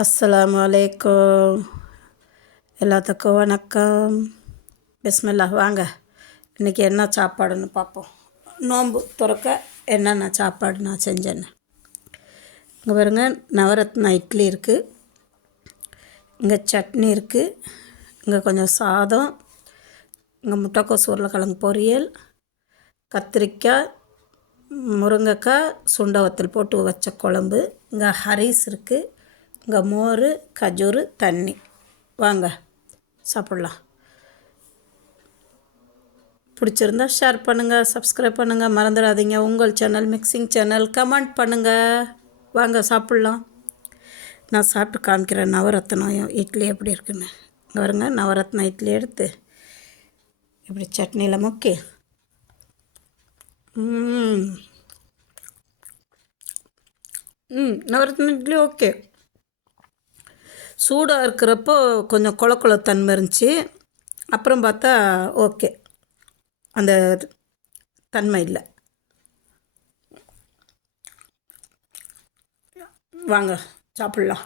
அஸ்ஸலாமு அலைக்கும். எல்லாத்துக்கும் வணக்கம். பிஸ்மில்லா. வாங்க இன்றைக்கி என்ன சாப்பாடுன்னு பார்ப்போம். நோன்பு துறக்க என்னென்ன சாப்பாடு நான் செஞ்சேன்னு. இங்கே பாருங்க, நவரத்னா இட்லி இருக்குது, இங்கே சட்னி இருக்குது, இங்கே கொஞ்சம் சாதம், இங்கே முட்டைக்கோஸ் உருளைக்கிழங்கு பொரியல், கத்திரிக்காய், முருங்கைக்காய், சுண்டை வத்தல் போட்டு வச்ச குழம்பு, இங்கே ஹரிஸ் இருக்குது, இங்கே மோர், கஜூரு, தண்ணி. வாங்க சாப்பிட்லாம். பிடிச்சிருந்தா ஷேர் பண்ணுங்கள், சப்ஸ்கிரைப் பண்ணுங்கள், மறந்துடாதீங்க. உங்கள் சேனல் மிக்சிங் சேனல். கமெண்ட் பண்ணுங்கள். வாங்க சாப்பிட்லாம். நான் சாப்பிட்டு காமிக்கிறேன் நவரத்னம் இட்லி எப்படி இருக்குன்னு. வருங்க, நவரத்னா இட்லி எடுத்து இப்படி சட்னியில் முக்கி நவரத்னா இட்லி ஓகே. சூடாக இருக்கிறப்போ கொஞ்சம் கொல தன்மை இருந்துச்சு. அப்புறம் பார்த்தா ஓகே, அந்த தன்மை இல்லை. வாங்க சாப்பிட்லாம்.